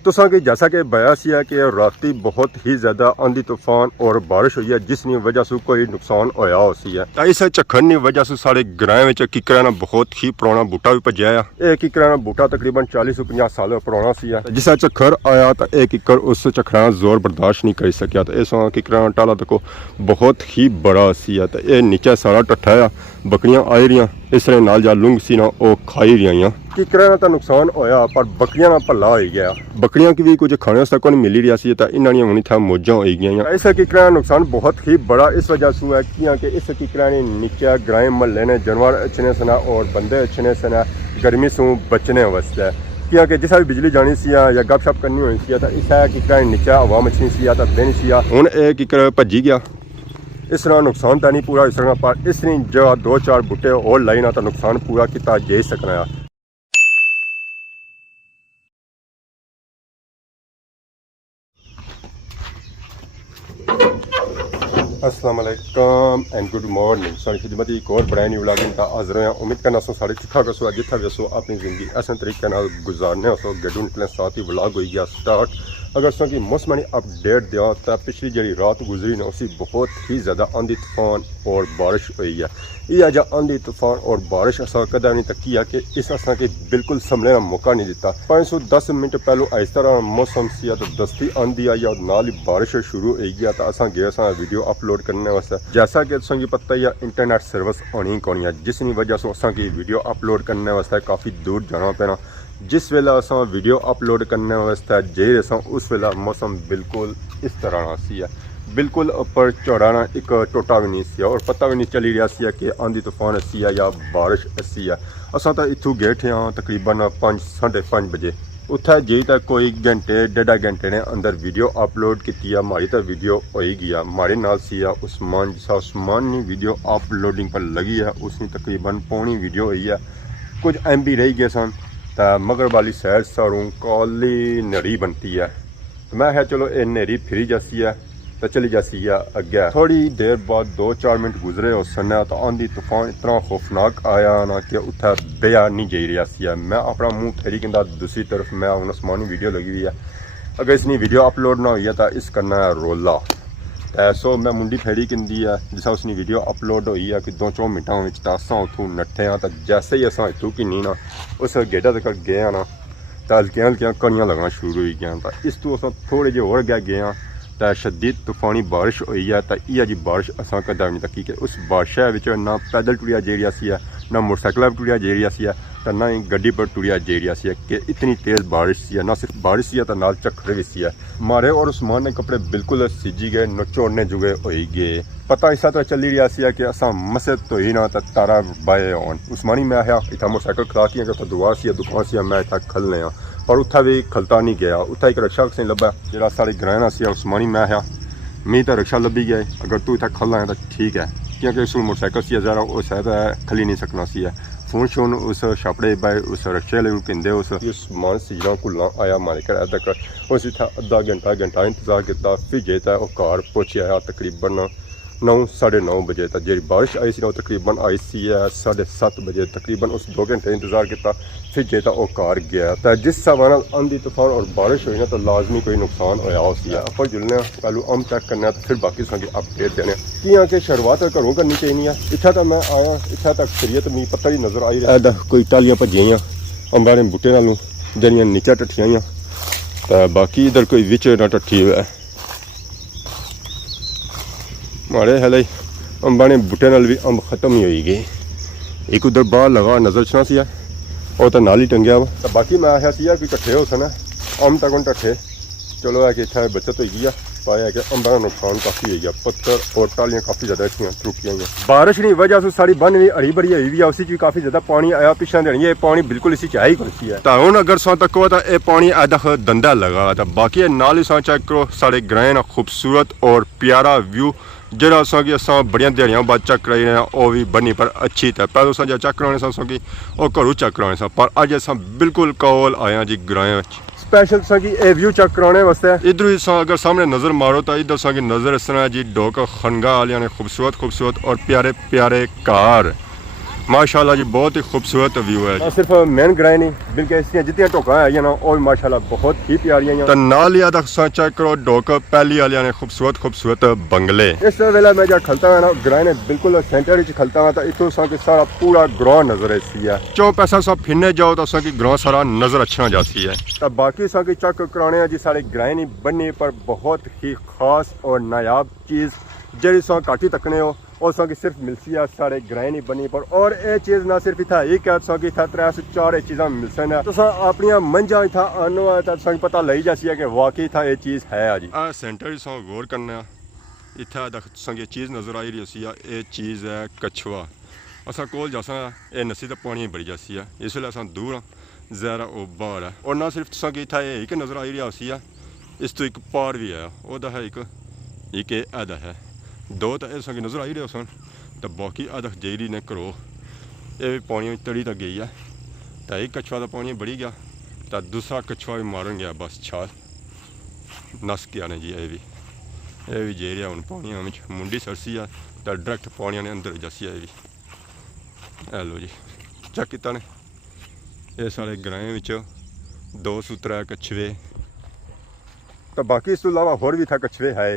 तो जैसा कि बयास है कि राती बहुत ही ज़्यादा आंधी तूफान और बारिश हुई है जिसकी वजह से कोई नुकसान होया उसी है। तो इस झक्खड़ की वजह से सारे ग्रां में किकरा ना बहुत ही पुराना बूटा भी भजया है। यह किकरा ना बूटा तकरीबन 40-50 साल पुराना सी है। जिस झक्खड़ आया तो यह किकर उस झक्खड़ा जोर बर्दाश्त नहीं कर सकिया। तो इस किकरा टाला तक बहुत ही बड़ा सी है। तो यह नीचे सारा टट्ठा है, बकरियां आ रही इस तरह नाल जा लुंग सी ना वो खाई रही। किकरा ना तो नुकसान होया पर बकरियां ना भला हो गया। बकरियां की भी कुछ खाने वास्ते कोई मिल ही रहा सी। तो इन्होंने हुई था मौजा हो गई। इस किकरा का नुकसान बहुत ही बड़ा इस वजह से है कि इस किकरा ने नीचे ग्राम महल्ले ने जानवर अच्छने सना और बंदे अच्छने सना गर्मी से बचने वास्ते क्योंकि जिस भी बिजली जानी सी या गप शप करनी होनी सी। तो इस किकरा नीचे हवा मचनी सी तो दिन सी हूँ यह किकर भजी गया। इस तरह नुकसान तो नहीं पूरा हो सकना पर इस जगह 2-4 बूटे और लाई ना तो नुकसान पूरा किया जा सकना है। अस्सलाम वालेकुम एंड गुड मॉर्निंग। सारी खिदमत एक और ब्रांड न्यू व्लॉगिंग का हाजिर हैं। उम्मीद करना सो सारे ठीक ठाक हो जिथा भी सो अपनी जिंदगी ऐसे तरीके गुजारने सो गड्डू निकलने साथ ही व्लॉग हो गया स्टार्ट। अगर सो कि मौसम अपडेट दिया तो पिछली जी रात गुजरी ना उसी बहुत ही ज़्यादा आंधी तूफान और बारिश हुई है। यह अजा आंधी तूफान और बारिश असा कदा नहीं तकी है कि इस असा के बिल्कुल संभलने का मौका नहीं दिता। 510 मिनट पहलू इस तरह मौसम सी तो दस्ती आंधी आई और नाल ही बारिश शुरू हो गया। तो असा गए वीडियो अपलोड करने वास्ते जैसा कि तुम पता ही है इंटरनेट सर्विस आनी कौनी है जिसकी वजह से असा की वीडियो अपलोड करने वास्ते काफ़ी दूर जाना पैना। जिस वेला असा वीडियो अपलोड करने वास्ते जे असा उस वेला मौसम बिल्कुल इस तरह सी है, बिल्कुल ऊपर चौड़ाना एक टोटा भी नहीं सी और पता भी नहीं चली रहा सी कि आंधी तूफान अस्सी है या बारिश अस्सी है। असा तो इतों गए थे तकरीबन 5-5:30 बजे उत्थे जी तक कोई घंटे 1.5 घंटे ने अंदर वीडियो अपलोड की। हमारी तो वीडियो हो ही गया। हमारे नाल सी उस्मान जिसा उस्मान ने वीडियो अपलोडिंग पर लगी है उसने तकरीबन पौनी वीडियो हुई है। कुछ MB रह गए सन तो मगरब वाली साइड सारों काली नरी बनती है। तो मैं है चलो ये नरी फिरी जैसी है तो चली जासी है अगे। थोड़ी देर बाद 2-4 मिनट गुजरे उस समय तो आंधी तूफान इतना खौफनाक आया ना कि उत्थे बेया नहीं जा रहा सी। मैं अपना मुँह फेरी कहता दूसरी तरफ मैं हूँ आसमानी वीडियो लगी हुई है। अगर इसनी वीडियो अपलोड ना हुई है तो इस करना है रोला। सो मैं मुंडी फेरी कहती है जिसा उसकी वीडियो अपलोड हुई है कि 2-4 मिनटों में असा उतों नट्ठे हाँ। तो जैसे ही असा इतों कि नहीं ना उस गेटा तक गए ना तो हल्कियां हल्कियां कड़ियां लगना शुरू हो गई। तो इस तो अस थोड़े जे होर गए तो शदीद तूफानी बारिश हुई है। तो यह जी बारिश असा कदा नहीं तकी कि उस बारिश ना पैदल टुरिया जा रहा सी ना मोटरसाइकिल पर टुरिया जा रहा सी तो ना ही गड्डी पर टुरिया जा रहा सी कि इतनी तेज़ बारिश सी ना सिर्फ बारिश सी तो नाल झक्खड़ भी सी। मारे और उस्मान ने कपड़े बिल्कुल सिजी गए नचोड़ने जुगे हो गए। पता ऐसा तो चली रहा सी कि असा मसद तो ही ना तो तारा बाए ऑन उस्मानी मैं आया इतना मोटरसाइकिल खड़ा की कि दुआ सी दुकान सी मैं इतना खलने पर उत्था भी खलता नहीं गया। उत्था एक रक्षा से लभा जो सारे ग्रहण से उस्मानी मैं आया मी तो रक्षा लभी गए। अगर तू इतना खलना है तो ठीक है क्योंकि उस मोटरसाइकिल से ज़रा वो शायद खली नहीं सकना सी है। फोन शोन उस छापड़े बाय उस रक्षे ले कहते उस मान सिजरा कुल्ला आया मारे घर तक उस इतना अद्धा घंटा इंतजार किया फिर जेता वो घर पहुँचे तकरीबन 9-9:30 बजे तक। जी बारिश आई सी तकरीबन आई सी 7:30 बजे तकरीबन उस 2 घंटे इंतजार किया फिर जेता वो कार गया। तो जिस हिसाब आंधी तूफान और बारिश हुई ना तो लाजमी कोई नुकसान होया उसी आप जुलने पहलू अम चेक करना तो फिर बाकी संगे अपडेट देने कि शुरुआत घरों करनी चाहिए। इतना तो मैं आया इतना तक शरीयत मी पता ही नज़र आई रहा कोई टालियां भजिया अंबा ने बूटे नालों जरिया नीचा टट्ठियां तो बाकी इधर कोई विच ना टट्ठी हुआ मारे हले अंबा ने बूटे नाल भी अंब खत्म ही हो गए। एक उधर बाहर लगा नज़र छना सी और तो नाल ही टंगया वा। तो बाकी मैं आया सी कि कट्ठे हो सन अंब तक टट्ठे चलो है कि इतना बचत हुई है पाया कि अंबा का नुकसान काफ़ी हो गया। पत्थर और टालियां काफ़ी ज़्यादा इसमें त्रुटियां हुई बारिश की वजह से सारी बन भी हरी भरी हुई है उसी काफ़ी ज़्यादा पानी आया पिछले दिन ये पानी बिल्कुल इसी चाह ही करती है। तो हूँ अगर सौ तक तो यह पानी अदा दंदा लगा तो बाकी नाल ही सौ चेक करो सारे ग्रहण खूबसूरत और प्यारा व्यू जरा असा कि असा बड़िया दिहाड़ियां बाद चेक कराई रहे हैं वह भी बनी पर अच्छी था। पहले असा चेक कराने सा कि वह घरों चेक कराने सा पर अज असा बिल्कुल कोल आया जी ग्रां स्पैशल सा कि यह व्यू चेक कराने वास्ते। इधर ही अगर सामने नज़र मारो तो इधर सा कि नज़र इस तरह जी डोक खनगा वालिया ने खूबसूरत खूबसूरत और प्यारे प्यारे कार माशाल्लाह जी बहुत ही खूबसूरत व्यू है जी। सिर्फ मेन ग्रां नहीं बल्कि इसकी जितनी ढोका है ना वो माशाल्लाह बहुत ही प्यारी है। तो नाल ही आदा चेक करो ढोक पहली वाले ने खूबसूरत खूबसूरत बंगले। इस वेले मैं जब खलता है ना ग्रां ने बिल्कुल सेंटर विच खलता है तो इथों सा के सारा पूरा ग्रां नजर आती है। चो पैसा सब फिरने जाओ तो सा की ग्रां सारा नजर अच्छा जाती है। तो बाकी सा की चेक कराने जी सारे ग्रां नहीं बनने पर बहुत ही खास और नायाब चीज जी सा घाटी तकने हो और की सिर्फ मिलती है सारे ग्रां नहीं बनी पर। और ये चीज़ ना सिर्फ इतना एक है इतना 3 से 4 चीज़ा मिल सकते तो अपन मंझा इतना आनो है तो पता लग जाती है कि वाकई था ये चीज़ है जी। सेंटर गौर करना इतना ये चीज़ नज़र आई रही सी ये चीज़ है कछुआ। असा कोल जैसा ये नसी तो पानी बड़ी जाती है इसलिए अस दूर हाँ ज़रा वो बाहर है। और ना सिर्फ इतना एक नज़र आई रही सी इस तो एक पार भी है वह है एक अदा है दो तो यह नज़र आई रहे सन तो बाकी अदख जेरी ने करो ये भी पानी तड़ी तक गई है तो एक कछुआ तो पानी बढ़ी गया तो दूसरा कछुआ भी मारन गया बस छाल नस गया ने जी ये भी जेरिया हूँ पानिया में मुंडी सरसी है तो डायरैक्ट पानिया ने अंदर जसी है भी लो जी चेक किया ने ये सारे ग्रां विच 2 से 3 कछुए तो बाकी इस तो अलावा होर भी था कछुए है।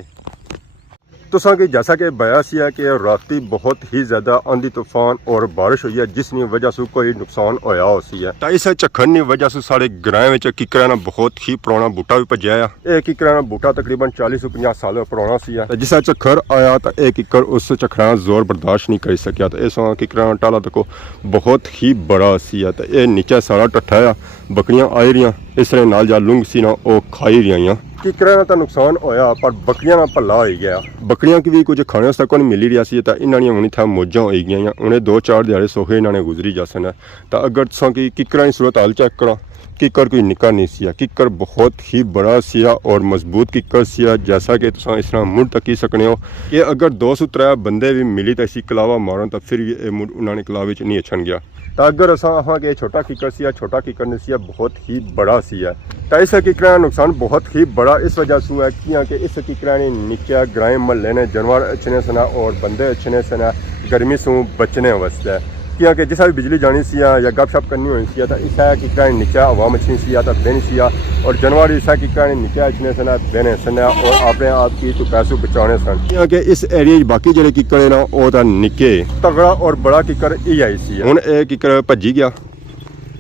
तो कि जैसा कि बयास है कि राती बहुत ही ज़्यादा आंधी तूफान और बारिश हुई है जिसकी वजह से कोई नुकसान होया होसी है। तो इस झक्खन की वजह से सारे ग्रां में किकरा ना बहुत ही पुराना बूटा भी भजया है। यह किकरा बूटा तकरीबन 40 से 50 साल पुराना सी है। जिस झक्खर आया तो एक किकर उस झक्खरा जोर बर्दाश्त नहीं कर सकिया तो इस किकरा टाला तको बहुत ही बड़ा सी है। तो यह नीचे सारा टट्ठा है बकरियां आई रही इस तरह नाल जा लुंग सी ना वो खाई रही किकरा ना तो नुकसान होया पर बकरियां ना भला हो गया। बकरियां की भी कुछ खाने वास्ते को नहीं मिली रहा सी तो इन्होंने हूँ इतना मौजा हो गई उन्हें 2-4 दिहाड़े सोखे इन्होंने गुजरी जा सन। तो अगर तुसा कि किकरा की सूरत हाल चेक करा किकर कोई निका नहीं सी किकर बहुत ही बड़ा सी और मजबूत किकर सी जैसा कि तुसा इस तरह मुड़ तकी सकने हो कि अगर 2 से 3 बंदे भी मिली तो इसी कलावा मारन तो फिर भी मुड़ उन्होंने कलावे नहीं अछन गया। तो अगर असा के छोटा किकर सी छोटा किकर नहीं सी बहुत ही बड़ा सी है। तो इस किकरा का नुकसान बहुत ही बड़ा इस वजह से है कि इस किकरा ने नीचे ग्रां महल्ले ने जानवर अच्छने सना और बंदे अच्छने सना गर्मी से बचने वास्ते क्योंकि जिस भी बिजली जानी सी या गपशप करनी होनी सी तो इस किकरा ने नीचे हवा मछनी सी तो बेनी सी और जानवर इस किकरा ने नीचे अच्छने सना बेने सन और अपने आप की तो पैसों बचाने सन क्योंकि इस एरिया बाकी जो किकर ना वो तो निके तगड़ा और बड़ा किकर ही आई सी हूँ यह किकर भजी गया।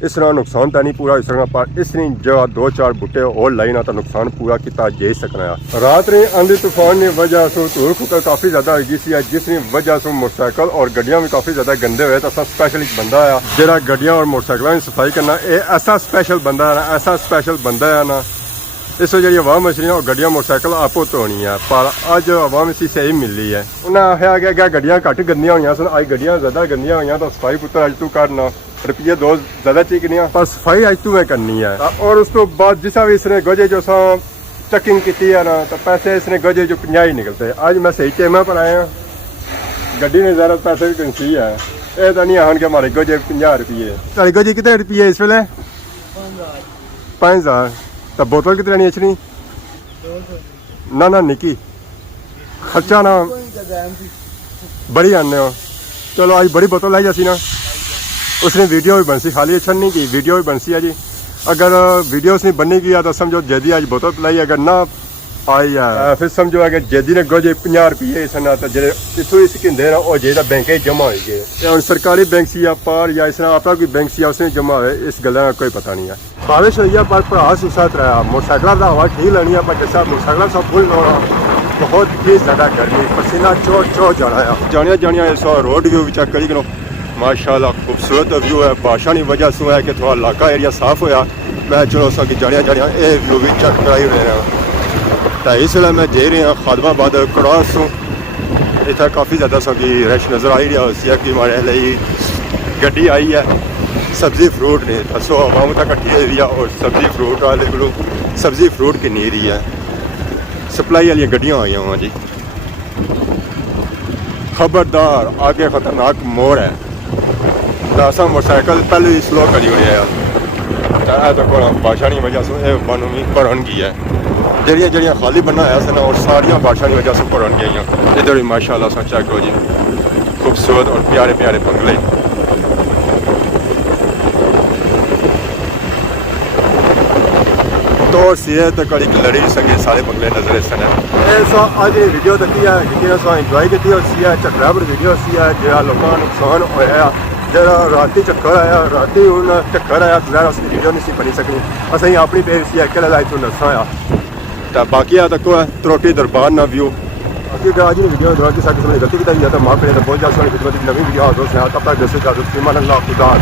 इस तरह नुकसान तो नहीं पूरा हो सकना पर इस जगह 2-4 बूटे और लाई ना तो नुकसान पूरा किया जा सकना है। रात ने आंधी तूफान की वजह से धूल फुकल काफ़ी ज़्यादा हो गई सी जिसकी वजह से मोटरसाइकिल और गड्डियां भी काफ़ी ज़्यादा गंदे हुए तो स्पेशल एक बंदा आया जरा गड्डियां और मोटरसाइकिलों की सफाई करना ये ऐसा स्पेशल बंदा है ना ऐसा स्पेशल बंदा है ना इस जी हवा मछली और गड्डियां मोटरसाइकिल आपो धोनी है पर अज हवा मछली सही मिली है। उन्हें आख्या गया गड्डियां घट गंदियां हुई सन अज गड्डियां ज़्यादा गंदियां हुई तो सफाई पुत्र अज तू करना रुपये 2 ज़्यादा चाहिए पर सफाई अज तू मैं करनी है। और उस तो बाद जिसा भी इसने गजे जो चेकिंग की है ना तो पैसे इसने गजे जो 50 ही निकलते हैं। आज मैं सही टाइम पर आया गड्डी ने ज़्यादा पैसे भी कंसी है ये तो नहीं आन के हमारे गजे 50 रुपये सारे गजे कितने रुपये इस वे 5000 तो बोतल कितनी नहीं अच्छी ना निकी खर्चा ना बड़ी आने हो चलो आज बड़ी बोतल लाई जासी ना उसने वीडियो भी बनसी खाली अच्छा नहीं की वीडियो भी बनसी है जी। अगर वीडियो उसने बननी की तो समझो जैदी आज बोतल पिलाई अगर ना आई है फिर समझो अगर जैदी ने गजे 50 रुपये सन तो जे इतों ही सिंधे ना वो जे बैंक जमा हो गए हम सरकारी बैंक से या पार या इस तरह अपना कोई बैंक से उसने जमा हुए इस गल का कोई पता नहीं है। बारिश हुई है पर भरा सुसात रहा मोटरसाइकिल का हवा ठीक लेनी है पर जैसा मोटरसाइकिल सब फुल होना बहुत ही ज़्यादा गर्मी पसीना चो जाना जानिया जानिया इस रोड व्यू चेक करी करो माशाल्लाह खूबसूरत व्यू है बारिशा की वजह से है कि थोड़ा इलाका एरिया साफ होया मैं चलो अस जानिया ये व्यू भी चेक कराई रहे हैं। तो इसलिए मैं दे रहा खादमाबाद क्रॉस इतना काफ़ी ज़्यादा सभी रश नज़र आई रहा है कि हमारे लिए गड्डी आई है सब्जी फ्रूट ने दसो आवाम तक कट्ठी हुई है और सब्जी फ्रूट वाले को सब्जी फ्रूट की नहीं रही है सप्लाई वाली गड्डियाँ आई हुआ जी। खबरदार आगे खतरनाक मोड़ है असा मोटरसाइकिल पहले ही स्लो करी हुई है तो बारिशा की वजह से बन भरन गई है जड़ियाँ खाली बनाया सन और सारिया बारिशा की वजह से भरन गई इधर भी माशाल्लाह चेक करो जी खूबसूरत और प्यारे प्यारे बंगले तो सी तो कड़ी लड़ी सके सारे बंगले नजर सन सो अज वीडियो दी है कि सो इंजॉय की सी है ड्राइवर वीडियो सी है जो लोगों का नुकसान होया जो राती चक्कर आया राती हूँ चक्कर आया बगैर उसकी वीडियो नहीं बनी सकनी असं अपनी पेज सी अकेले लाई तू नसा तो बाकी आ तक त्रोटी दरबार ना व्यू बाकी अज वीडियो दरबार की गलती की तो माफ करें तो बहुत ज़्यादा खिदमत नवी वीडियो हाजिर तब तक दस खुदा